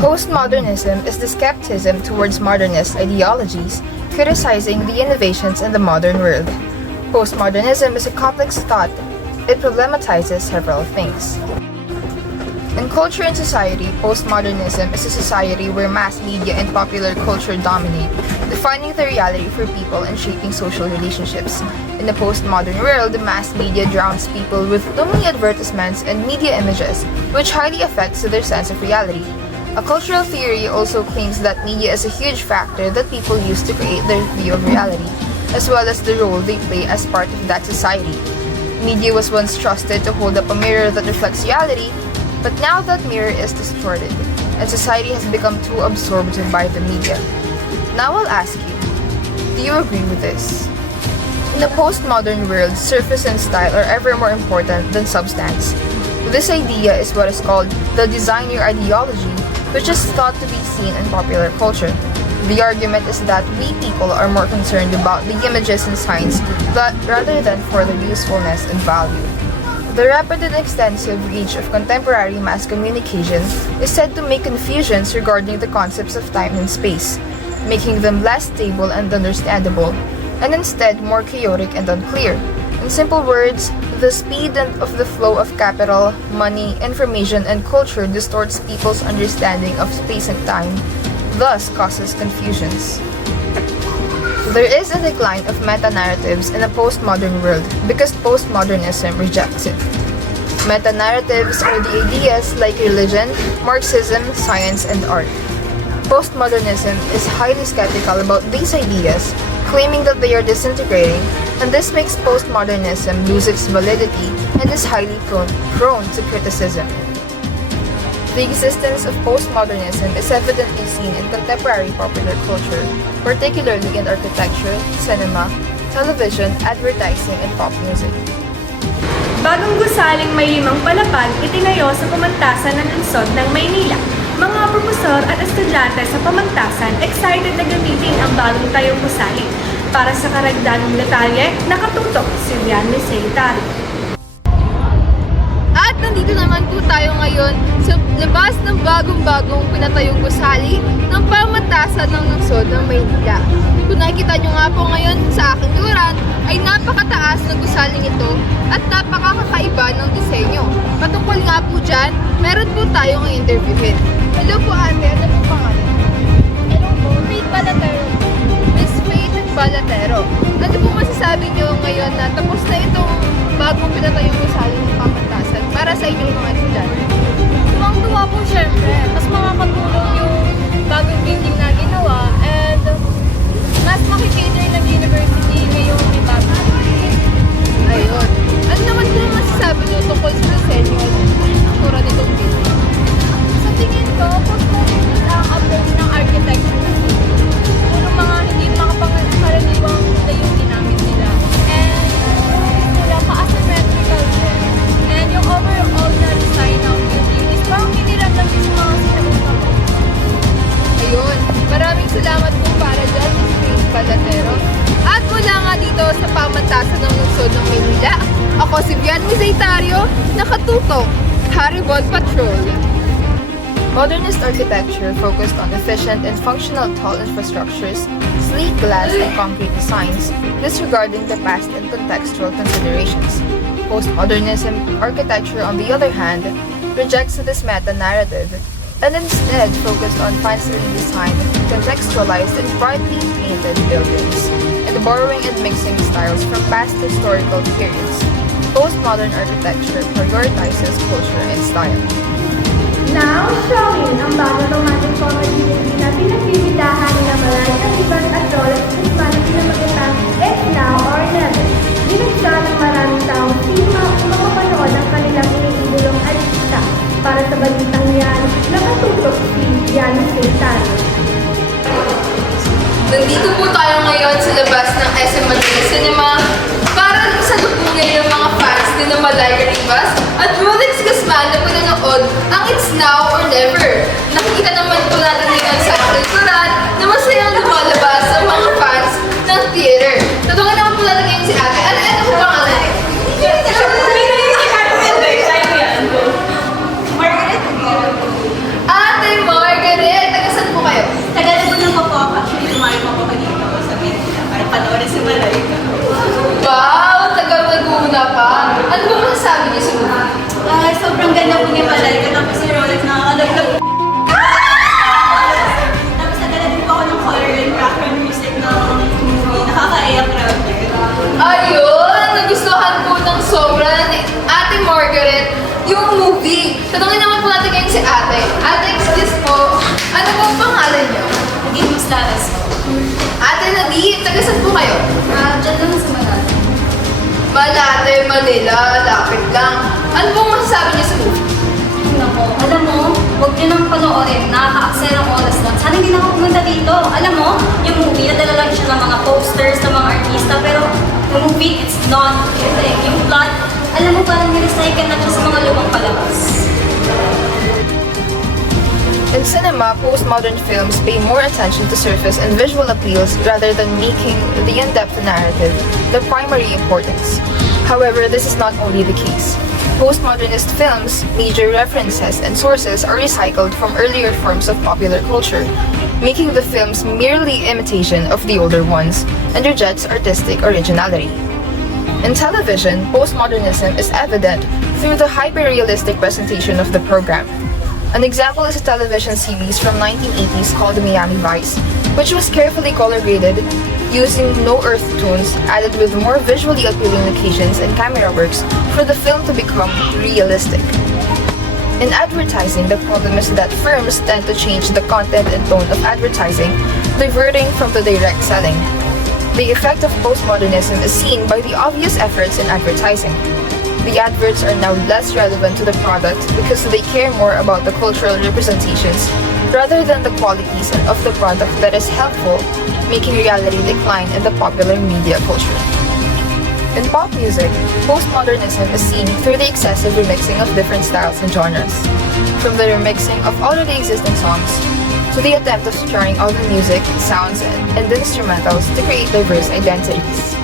Postmodernism is the skepticism towards modernist ideologies, criticizing the innovations in the modern world. Postmodernism is a complex thought. It problematizes several things. In culture and society, postmodernism is a society where mass media and popular culture dominate, defining the reality for people and shaping social relationships. In the postmodern world, the mass media drowns people with too many advertisements and media images, which highly affects their sense of reality. A cultural theory also claims that media is a huge factor that people use to create their view of reality, as well as the role they play as part of that society. Media was once trusted to hold up a mirror that reflects reality, but now that mirror is distorted, and society has become too absorbed by the media. Now I'll ask you, do you agree with this? In the postmodern world, surface and style are ever more important than substance. This idea is what is called the designer ideology, which is thought to be seen in popular culture. The argument is that we people are more concerned about the images and signs rather than for their usefulness and value. The rapid and extensive reach of contemporary mass communication is said to make confusions regarding the concepts of time and space, making them less stable and understandable, and instead more chaotic and unclear. In simple words, the speed of the flow of capital, money, information, and culture distorts people's understanding of space and time, thus causes confusions. There is a decline of meta-narratives in a postmodern world because postmodernism rejects it. Meta-narratives are the ideas like religion, Marxism, science, and art. Postmodernism is highly skeptical about these ideas, claiming that they are disintegrating, and this makes postmodernism lose its validity and is highly prone to criticism. The existence of postmodernism is evidently seen in contemporary popular culture, particularly in architecture, cinema, television, advertising, and pop music. Bagong gusaling may 5 palapag itinayo sa pamantasan ng lungsod ng Maynila. Mga propesor at estudyante sa pamantasan excited na gamitin ang bagong tayong gusali. Para sa karagdagang detalye, nakatutok si Rian Misaytari. At nandito naman po tayo ngayon sa labas ng bagong-bagong pinatayong gusali ng pamantasan ng lungsod ng Maynila. Kung nakikita nyo nga po ngayon sa aking likuran, ay napakataas ng gusaling ito at napakakaiba ng disenyo. Patungkol nga po dyan, meron po tayong interviewin. Hello po ate, ano po pangalan? Hello po, Faith Balatero. Miss Faith Balatero. Ano po masasabi nyo ngayon na tapos na itong bagong pinatayong gusali ng pamantasan para sa inyong mga estudyante? Tuwang-tuwa po syempre. Mas makakatulong yung bagong building na ginawa and mas makikater ng university ngayong may bagong building. Ayun. Ano naman po masasabi nyo tungkol sa disenyo at itsura nitong building? Sa tingin ko, postmodernist ang approach ng architecture. Puro mga hindi mga pangkaraniwang nila yung ginamit nila. And nila ka-asymmetrical din. And yung overall na design ng building is parang hiniram lang din sa mga sinauna ko. Ayun. Maraming salamat po para dyan, Miss Faith Balatero. At mula nga dito sa pamantasan ng lungsod ng Maynila, ako si Rian Misaytario, nakatutok, Haribon Patrol. Modernist architecture focused on efficient and functional tall infrastructures, sleek glass and concrete designs, disregarding the past and contextual considerations. Postmodernism architecture, on the other hand, rejects this meta-narrative and instead focused on fancily designed, contextualized, and brightly painted buildings, and borrowing and mixing styles from past historical periods. Postmodern architecture prioritizes culture and style. Now, showing ang bagong romantic comedy movie na pinagbibidahan nila Mariah Ivan at Rolex Guzman na magatang It's Now or Never. Binagsa ng maraming taong sima kung makapanood ang kanilang iniidolong artista. Para sa balitang yan, nakatutok si Rian Misaytari. Nandito po tayo ngayon sa labas ng SM Manila Cinema para salubungin yung mga fans din ng Mariah Rivas at Rolex Guzman na pinanood ang It's Now or Never. Nakikita naman po natin ngayon sa aking likuran na masayang lumalabas sa mga fans ng theater. Tatungan naman po natin ngayon si ate. Ano po pangalan? Ate Margaret Tanungin naman po natin ngayon si ate. Ate, excuse po. Ano po ang pangalan niyo? Hindi mas laras ko. Ate Nadine, taga saan po kayo? Diyan lang sa Manila. Malate, Manila, lapit lang. Ano pong masasabi niyo sa movie? Nako, alam mo, huwag niyo nang panoorin. Nakaka-aksaya ng oras lang. Sana hindi na ako pumunta dito. Alam mo, yung movie, nadala lang siya ng mga posters, ng mga artista, pero yung movie, it's not giving. Yung plot, alam mo, parang nirecycle na siya sa mga lumang palabas. In cinema, postmodern films pay more attention to surface and visual appeals rather than making the in-depth narrative the primary importance. However, this is not only the case. Postmodernist films, major references and sources are recycled from earlier forms of popular culture, making the films merely imitation of the older ones and rejects artistic originality. In television, postmodernism is evident through the hyper-realistic presentation of the program. An example is a television series from 1980s called Miami Vice, which was carefully color-graded, using no-earth tones added with more visually appealing locations and camera works for the film to become realistic. In advertising, the problem is that firms tend to change the content and tone of advertising, diverting from the direct selling. The effect of postmodernism is seen by the obvious efforts in advertising. The adverts are now less relevant to the product because they care more about the cultural representations rather than the qualities of the product that is helpful, making reality decline in the popular media culture. In pop music, postmodernism is seen through the excessive remixing of different styles and genres, from the remixing of already existing songs to the attempt of sharing other music, sounds, and instrumentals to create diverse identities.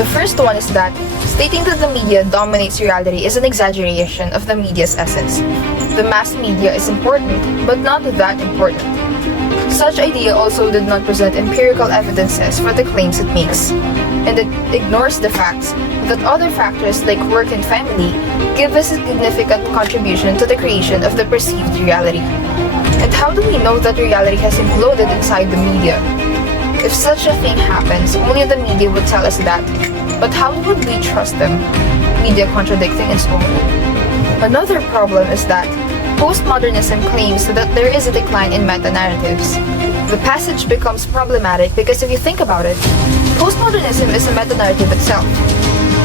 The first one is that stating that the media dominates reality is an exaggeration of the media's essence. The mass media is important, but not that important. Such idea also did not present empirical evidences for the claims it makes, and it ignores the facts that other factors like work and family give a significant contribution to the creation of the perceived reality. And how do we know that reality has imploded inside the media? If such a thing happens, only the media would tell us that. But how would we trust them? Media contradicting its own? Another problem is that postmodernism claims that there is a decline in meta-narratives. The passage becomes problematic because if you think about it, postmodernism is a meta-narrative itself.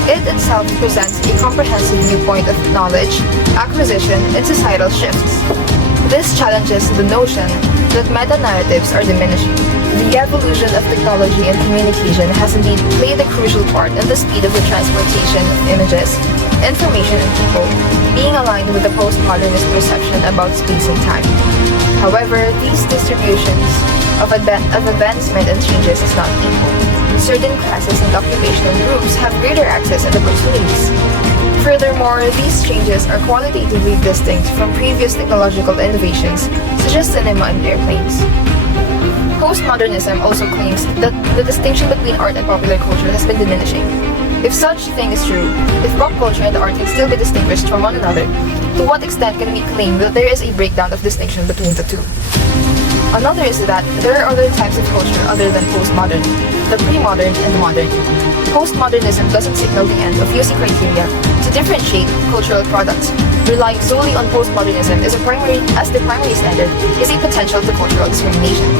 It itself presents a comprehensive viewpoint of knowledge, acquisition, and societal shifts. This challenges the notion that meta-narratives are diminishing. The evolution of technology and communication has indeed played a crucial part in the speed of the transportation of images, information, and people, being aligned with the postmodernist perception about space and time. However, these distributions of advancement and changes is not equal. Certain classes and occupational groups have greater access and opportunities. Furthermore, these changes are qualitatively distinct from previous technological innovations, such as cinema and airplanes. Postmodernism also claims that the distinction between art and popular culture has been diminishing. If such thing is true, if pop culture and art can still be distinguished from one another, to what extent can we claim that there is a breakdown of distinction between the two? Another is that there are other types of culture other than postmodern, the pre-modern and modern. Postmodernism doesn't signal the end of using criteria to differentiate cultural products. Relying solely on postmodernism as the primary standard is a potential to cultural discrimination.